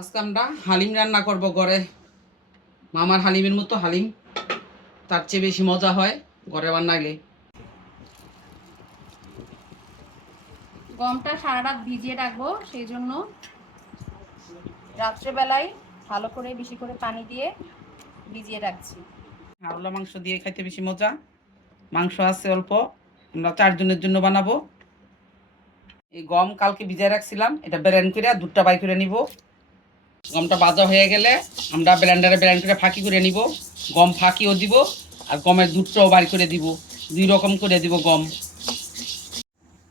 আজকে আমরা হালিম রান্না করব ঘরে। মামার হালিমের মতো হালিম, তার চেয়ে বেশি মজা হয় ঘরে বানাইলে। গমটা সারা রাত ভিজিয়ে রাখবো, সেই জন্য রাত্রেবেলায় ভালো করে বেশি করে পানি দিয়ে ভিজিয়ে রাখছি। হাওলা মাংস দিয়ে খাইতে বেশি মজা। মাংস আছে অল্প, আমরা 4 জনের জন্য বানাবো। এই গম কালকে ভিজিয়ে রাখছিলাম, এটা ব্লেন্ড করে দুধটা বাই করে নিব। গমটা ভাজা হয়ে গেলে আমরা ব্লেন্ডারে ব্লেন্ড করে ফাঁকি করে নিব। গম ফাঁকিও দিব আর গমের দুধটাও বাই করে দিব, 2 রকম করে দিব গম।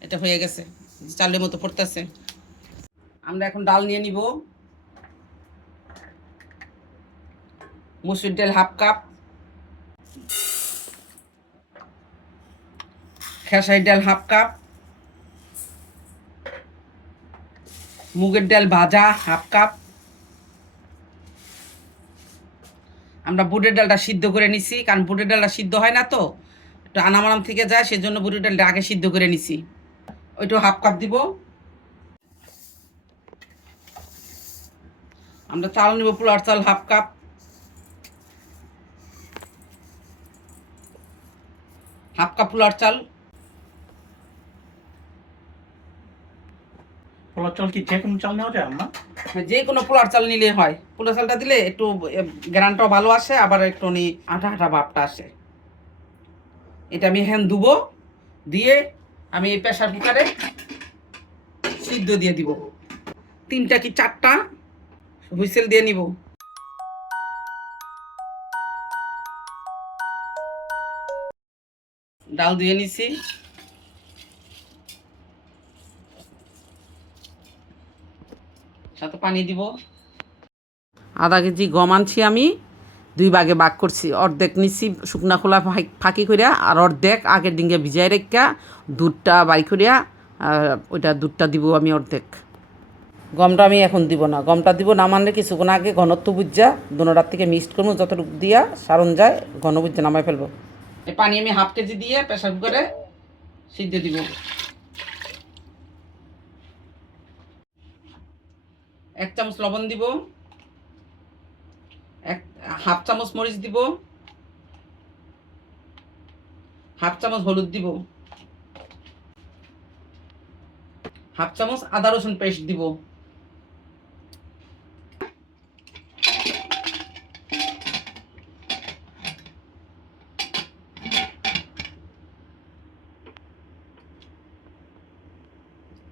এটা হয়ে গেছে, চালের মতো পড়তেছে। আমরা এখন ডাল নিয়ে নিব। মসুর ডাল হাফ কাপ, খেসারি ডাল হাফ কাপ, মুগের ডাল ভাজা হাফ কাপ। আমরা বুটের ডালটা সিদ্ধ করে নিছি, কারণ বুটের ডালটা সিদ্ধ হয় না তো, একটু আনামানাম থেকে যায়, সেজন্য বুটের ডালটা আগে সিদ্ধ করে নিছি। ওইটাও হাফ কাপ দিব। আমরা চাল নিব, পোলার চাল হাফ কাপ, হাফ কাপ পোলার চাল। পোলার চাল কি যে কোনো চাল নেওয়া যায় আম্মা? যে কোনো পোলার চাল নিলে হয়। পোলার চালটা দিলে একটু গ্রানটাও ভালো আসে, আবার একটু আঠা আঠা ভাবটা আসে। এটা আমি হ্যান ধুবো, দিয়ে আমি এই প্রেসার কুকারে সিদ্ধ দিয়ে দিব। 3টা কি 4টা হুইসেল দিয়ে নিব। ডাল দিয়ে নিছি, সাথে পানি দিব। আধা কেজি গম আনছি, আমি 2 ভাগে ভাগ করছি। অর্ধেক নিছি শুকনা খোলা ফাঁকি করিয়া, আর অর্ধেক আগের দিনকে ভিজাই রেখা দুধটা বাই করিয়া ওইটা দুধটা দিব আমি অর্ধেক। গমটা আমি এখন দিব না, গমটা দিব নামানলে কিছুক্ষণ আগে ঘনত্ব বুঝা দোনোটার থেকে মিক্সড করবো, যতটুকু দিয়া সারণ যায় ঘন বুঝা নামাই ফেলবো। এই পানি আমি হাফ কেজি দিয়ে প্রেসার কুকারে সিদ্ধ দিব। 1 চামচ লবণ দিব, হাফ চামচ মরিচ দিব, হাফ চামচ হলুদ দিব, হাফ চামচ আদা রসুন পেস্ট দিব।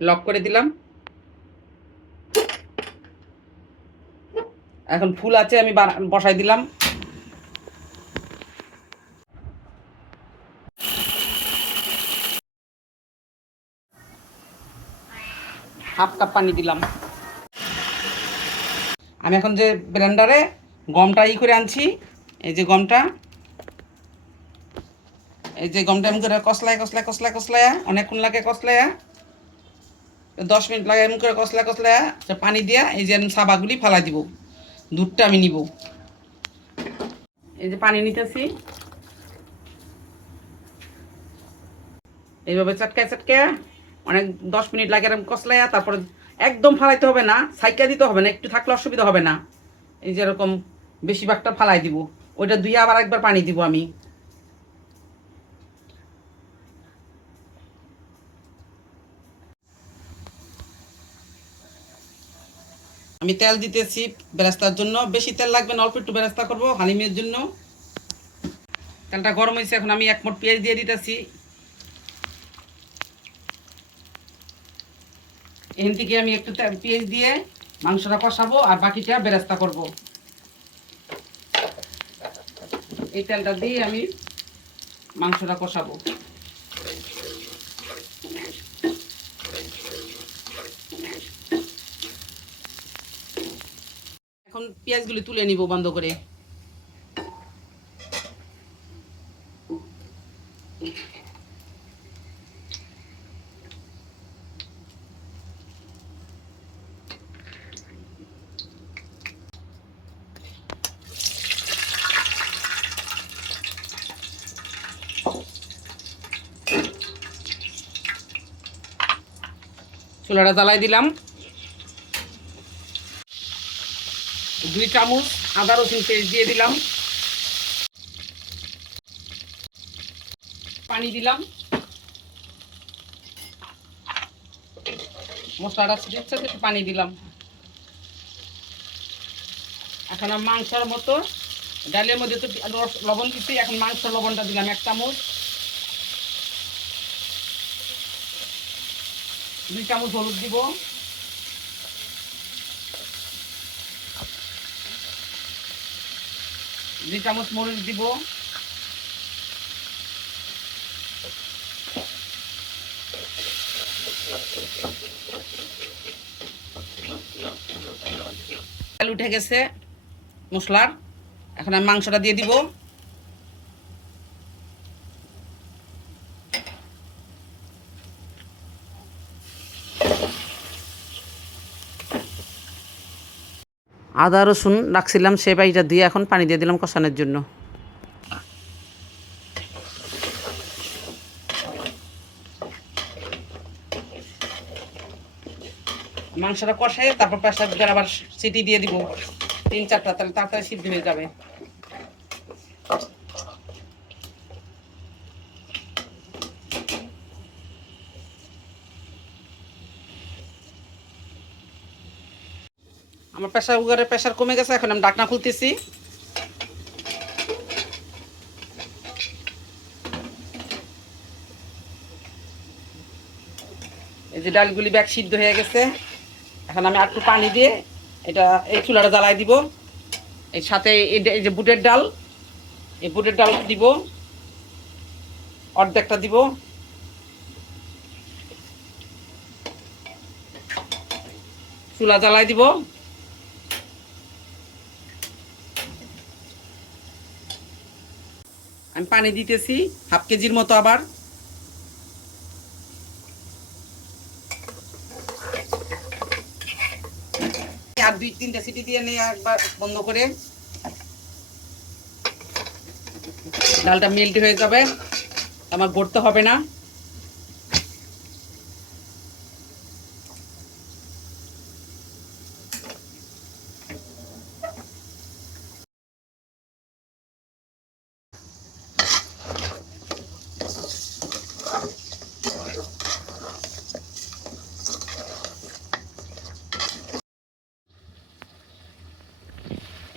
লক করে দিলাম। এখন ফুল আছে, আমি বসাই দিলাম। হাফ কাপ পানি দিলাম। আমি এখন যে ব্লেন্ডারে গমটা করে আনছি, এই যে গমটা, এমন করে কসলায় কসলায় কসলায় কসলায় অনেকক্ষণ লাগে, কসলায় 10 মিনিট লাগে, এমন করে কসলায় কসলায় পানি দিয়া এই যে সাবাগুলি ফালাই দিব। দুধটা আমি নিব, এই যে পানি নিতেছি, এইভাবে চটকায় চটকায় অনেক 10 মিনিট লাগে এরকম কসলাইয়া। তারপরে একদম ফালাইতে হবে না, সাইকা দিতে হবে না, একটু থাকলে অসুবিধা হবে না। এই যে এরকম বেশিরভাগটা ফালাই দিব, ওইটা ধুয়ে আবার একবার পানি দিব। আমি তেল দিতেছি বেরেস্তার জন্য, বেশি তেল লাগবে না, অল্প একটু বেরেস্তা করবো হালিমের জন্য। তেলটা গরম হয়েছে, এখন আমি 1 মুঠ পেঁয়াজ দিয়ে দিতেছি। এখান থেকে আমি একটু পেঁয়াজ দিয়ে মাংসটা কষাবো, আর বাকিটা বেরেস্তা করব। এই তেলটা দিয়ে আমি মাংসটা কষাবো। এখন পেঁয়াজগুলি তুলে নিব বন্ধ করে। চুলাটা জ্বালাই দিলাম। 2 চামচ আদা রসুন পেস্ট দিয়ে দিলাম, পানি দিলাম, মশলাটা দিচ্ছে একটু পানি দিলাম। এখন মাংসের মতো ডালের মধ্যে তো লবণ দিচ্ছি, এখন মাংস লবণটা দিলাম 1 চামচ, 2 চামচ হলুদ দিব, 2 চামচ মরিচ দিব, উঠে গেছে মশলার। এখন আমি মাংসটা দিয়ে দিব, আদা রসুন রাখছিলাম সে পাইটা দিয়ে এখন পানি দিয়ে দিলাম কষানোর জন্য। মাংসটা কষাই তারপর প্রেসার কুকার আবার সিটি দিয়ে দিব 3-4টা, তাহলে তাড়াতাড়ি সিদ্ধ হয়ে যাবে। আমার প্রেসার কুকারের প্রেসার কমে গেছে, এখন আমি ঢাকনা খুলতেছি। এই যে ডালগুলি ব্যাগ সিদ্ধ হয়ে গেছে, এখন আমি একটু পানি দিয়ে এটা এই চুলাটা জ্বালাই দিব। এর সাথে এই যে বুটের ডাল, এই বুটের ডাল দিব, অর্ধেকটা দিব, চুলা জ্বালাই দিব। আমি পানি দিতেছি 1/2 কেজির মতো, আবার আর 2-3টা সিটি দিয়ে নিয়ে একবার বন্ধ করে ডালটা মেল্ট হয়ে যাবে, আমার গড়তে হবে না।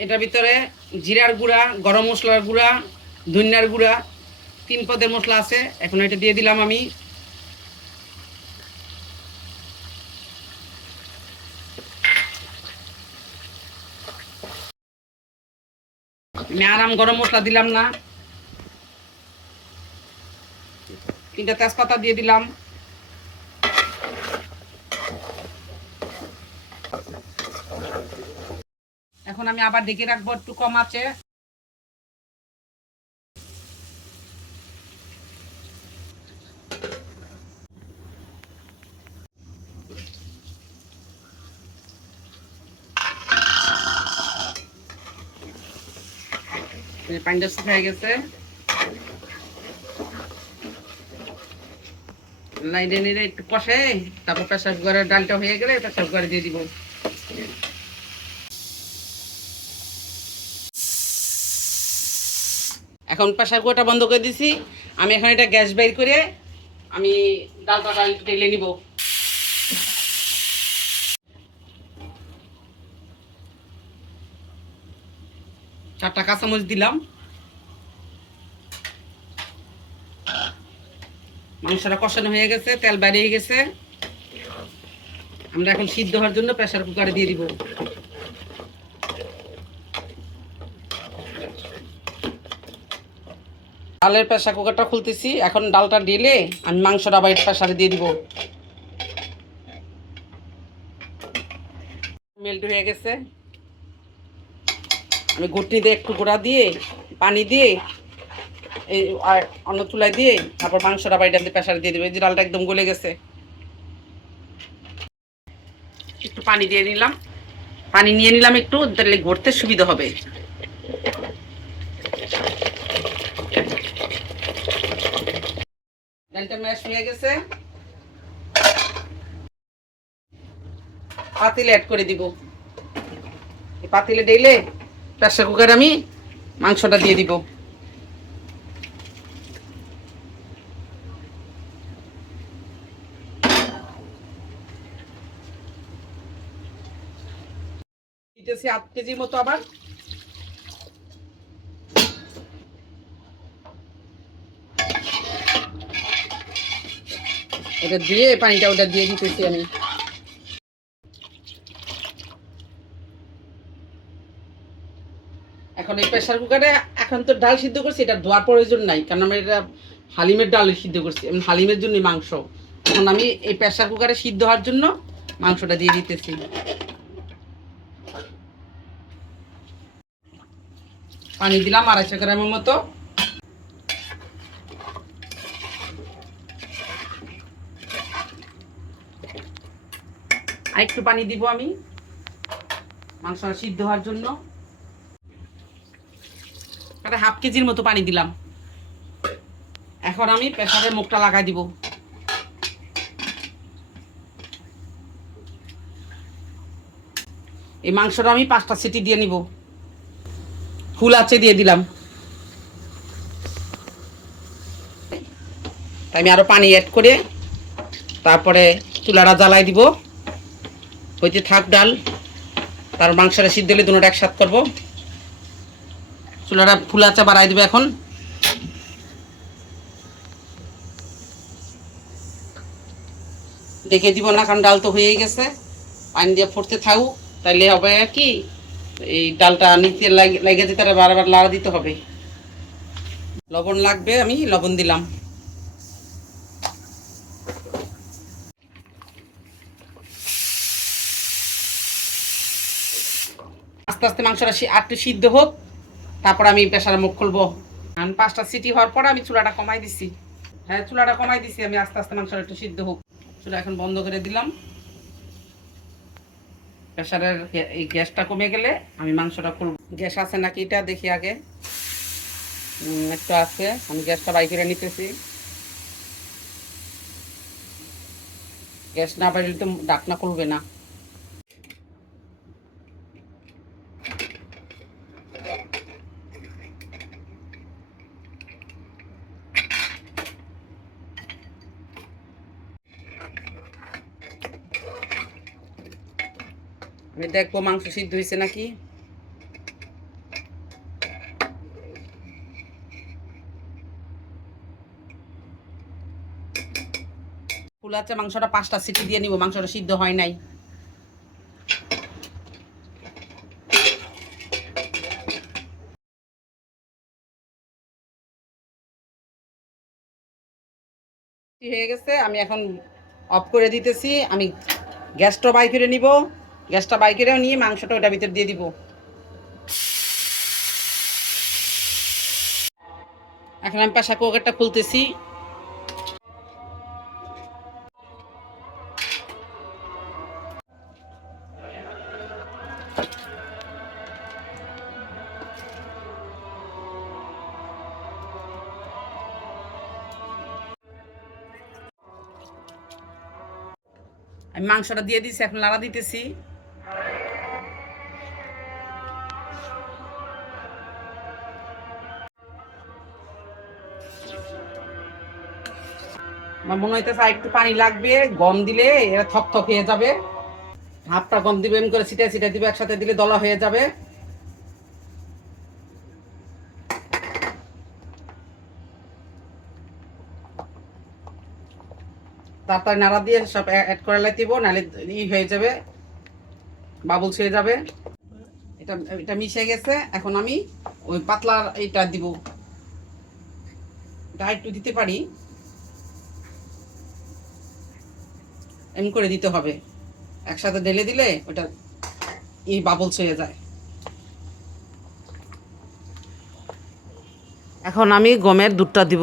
এটার ভিতরে জিরার গুঁড়া, গরম মশলার গুঁড়া, ধনিয়ার গুঁড়া 3 পদের মশলা আছে। এখন এটা দিয়ে দিলাম আমি। আরাম গরম মশলা দিলাম না, 3টা তেজপাতা দিয়ে দিলাম, এখন আমি আবার ঢেকে রাখবো একটু কম আছে। পানিটা শুকিয়ে গেছে, লাইনে নিয়ে একটু কষে তারপর প্রেসার কুকারের ডালটা হয়ে গেলে প্রেসার কুকারে দিয়ে দিব। এখন প্রেসার কুকারটা বন্ধ করে দিছি, আমি এখন এটা গ্যাস বের করে আমি ডালটা ঢেলে নিব। চারটা কাঁচামরিচ দিলাম, মাংসটা কষানো হয়ে গেছে, তেল বেরিয়ে গেছে। আমরা এখন সিদ্ধ হওয়ার জন্য প্রেসার কুকারে দিয়ে দিব। ডালের প্রেসার কুকারটা খুলতেছি, এখন ডালটা ঢেলে আমি মাংসটা আবার প্রেসারে দিয়ে দিব। মেল্ট হয়ে গেছে, আমি ঘুটনি দিয়ে একটু গুঁড়া দিয়ে পানি দিয়ে এই আর অন্য চুলায় দিয়ে তারপর মাংসটা বাইরে দিয়ে প্রেসারে দিয়ে দেবো। এই যে ডালটা একদম গলে গেছে, একটু পানি দিয়ে নিলাম, পানি নিয়ে নিলাম একটু, তাহলে ঘুরতে সুবিধা হবে। ডালটা ম্যাশ হয়ে গেছে, পাতিলে অ্যাড করে দিব। এই পাতিলে ডেলে প্রেসার কুকারে আমি মাংসটা দিয়ে দিব। দিতেছি 8 কেজির মতো আবার। এটা দিয়ে পানিটা ওটা দিয়ে দিতেছি আমি। এখন এই প্রেসার কুকারে এখন তো ডাল সিদ্ধ করছি, এটা ধোয়ার প্রয়োজন নাই, কারণ আমি এটা হালিমের ডাল সিদ্ধ করছি, আমি হালিমের জন্য মাংস। এখন আমি এই প্রেসার কুকারে সিদ্ধ হওয়ার জন্য মাংসটা দিয়ে দিতেছি। পানি দিলাম 250 গ্রামের মতো। আর একটু পানি দিব আমি মাংসটা সিদ্ধ হওয়ার জন্য। একটা 1/2 কেজির মতো পানি দিলাম। এখন আমি প্রেসারের মুখটা লাগাই দিব। এই মাংসটা আমি 5টা সিটি দিয়ে নিব। ফুল আঁচে দিয়ে দিলাম। আমি আরো পানি অ্যাড করে তারপরে চুলাটা জ্বালাই দিব। হইতে থাক ডাল, তার মাংসটা সিদ্ধ হলে দুটোটা একসাথে করবো। চুলাটা ফুল আঁচে বাড়াই দিবে এখন। ডেকে দিব না, কারণ ডাল তো হয়েই গেছে। পানি দিয়ে ফুটতে থাকুক, তাইলে হবে কি এই ডালটা নিচে লেগে যেতে বারবার লাড়া দিতে হবে। লবণ লাগবে, আমি লবণ দিলাম। আস্তে আস্তে মাংসটা একটু সিদ্ধ হোক, তারপর আমি প্রেসারে মুখ খুলবো। আমি 5টা সিটি হওয়ার পরে আমি চুলাটা কমাই দিছি। হ্যাঁ, চুলাটা কমাই দিছি আমি, আস্তে আস্তে মাংসটা একটু সিদ্ধ হোক। চুলা এখন বন্ধ করে দিলাম। প্রেসারের এই গ্যাসটা কমে গেলে আমি মাংসটা খুলব। গ্যাস আছে নাকি এটা দেখি আগে। একটু আছে, আমি গ্যাসটা বাই করে নিতেছি। গ্যাস না বাড়লে তো ঢাকনা খুলবে না। আমি দেখবো মাংস সিদ্ধ হয়েছে নাকি। ফুল আছে, মাংসটা 5টা সিটি দিয়ে নিব, মাংসটা সিদ্ধ হয় নাই। হয়ে গেছে, আমি এখন অফ করে দিতেছি। আমি গ্যাসটা বাই করে নিব। গ্যাসটা বাই করে নিয়ে মাংসটা ওটার ভিতর দিয়ে দিব। এখন আমি প্রেসার কুকারটা খুলতেছি। আমি মাংসটা দিয়ে দিছি, এখন নাড়া দিতেছি। আমার মনে হইতেছে আর একটু পানি লাগবে, গম দিলে এরা থকথক হয়ে যাবে। হাফটা গম দিবে, এমনি করে ছিটাই ছিটাই দিবে, একসাথে দিলে দলা হয়ে যাবে। তারপর নাড়া দিয়ে সব অ্যাড করে দিব, নাহলে হয়ে যাবে, বাবুলস হয়ে যাবে। এটা এটা মিশে গেছে। এখন আমি ওই পাতলা এইটা দিব। এটা একটু দিতে পারি, এমনি করে দিতে হবে। একসাথে ঢেলে দিলে ওটা বাবলস হয়ে যায়। এখন আমি গমের দুধটা দিব,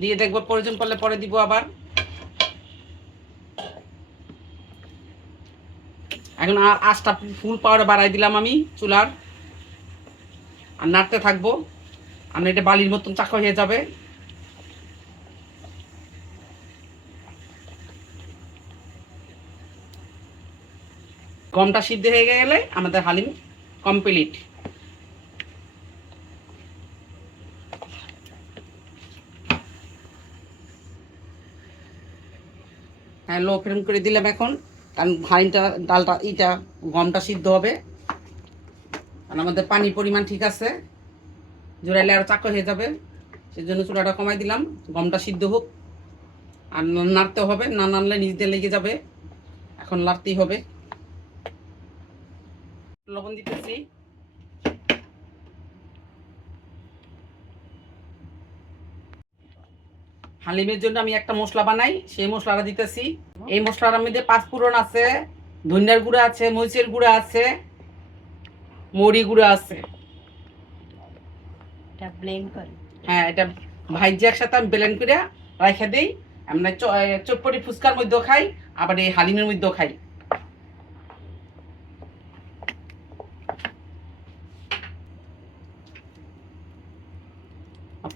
দিয়ে দেখবো প্রয়োজন পড়লে পরে দিব আবার। এখন আঁচটা ফুল পাওয়ারে বাড়াই দিলাম আমি চুলার, আর নাড়তে থাকবো। আর এটা বালির মতন চাকা হয়ে যাবে। গমটা সিদ্ধ হয়ে গেলে আমাদের হালিম কমপ্লিট। হ্যাঁ, লো ফ্লেম করে দিলাম এখন, কারণ হালিমটা ডালটা গমটা সিদ্ধ হবে। কারণ আমাদের পানির পরিমাণ ঠিক আছে, জোরাইলে আরও চাক্কা হয়ে যাবে, সেই জন্য চুলাটা কমাই দিলাম। গমটা সিদ্ধ হোক, আর নাড়তে হবে, না নাড়লে নিচ দিয়ে লেগে যাবে, এখন নাড়তেই হবে। লবণ দিতেছি, হালিমের জন্য আমি একটা মশলা বানাই, সেই মশলাটা দিতেছি। এই মশলাটার মধ্যে পাঁচফোড়ন আছে, ধনিয়ার গুঁড়া আছে, মরিচের গুঁড়া আছে, মরি গুঁড়া আছে। এটা ব্লেন্ড করে, হ্যাঁ, এটা ভাইজি একসাথে আমি ব্লেন্ড করে রাখা দিই। আমরা চটপটি ফুচকার মধ্যেও খাই, আবার এই হালিমের মধ্যেও খাই।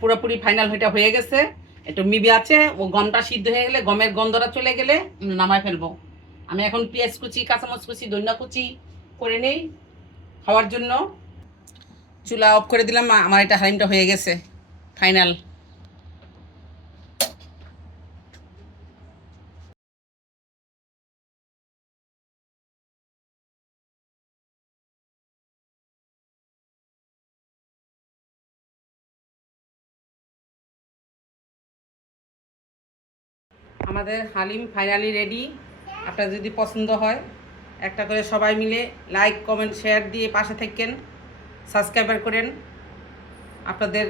পুরোপুরি ফাইনাল এটা হয়ে গেছে, একটু মিবি আছে। ও গমটা সিদ্ধ হয়ে গেলে, গমের গন্ধটা চলে গেলে নামায় ফেলবো। আমি এখন পেঁয়াজ কুচি, কাঁচামরিচ কুচি, ধনিয়া কুচি করে নেই খাওয়ার জন্য। চুলা অফ করে দিলাম, আমার এটা হালিমটা হয়ে গেছে ফাইনাল। আমাদের হালিম ফাইনালি রেডি। আপনার যদি পছন্দ হয়, একটা করে সবাই মিলে লাইক, কমেন্ট, শেয়ার দিয়ে পাশে থাকেন, সাবস্ক্রাইবার করেন। আপনাদের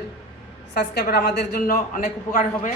সাবস্ক্রাইবার আমাদের জন্য অনেক উপকার হবে।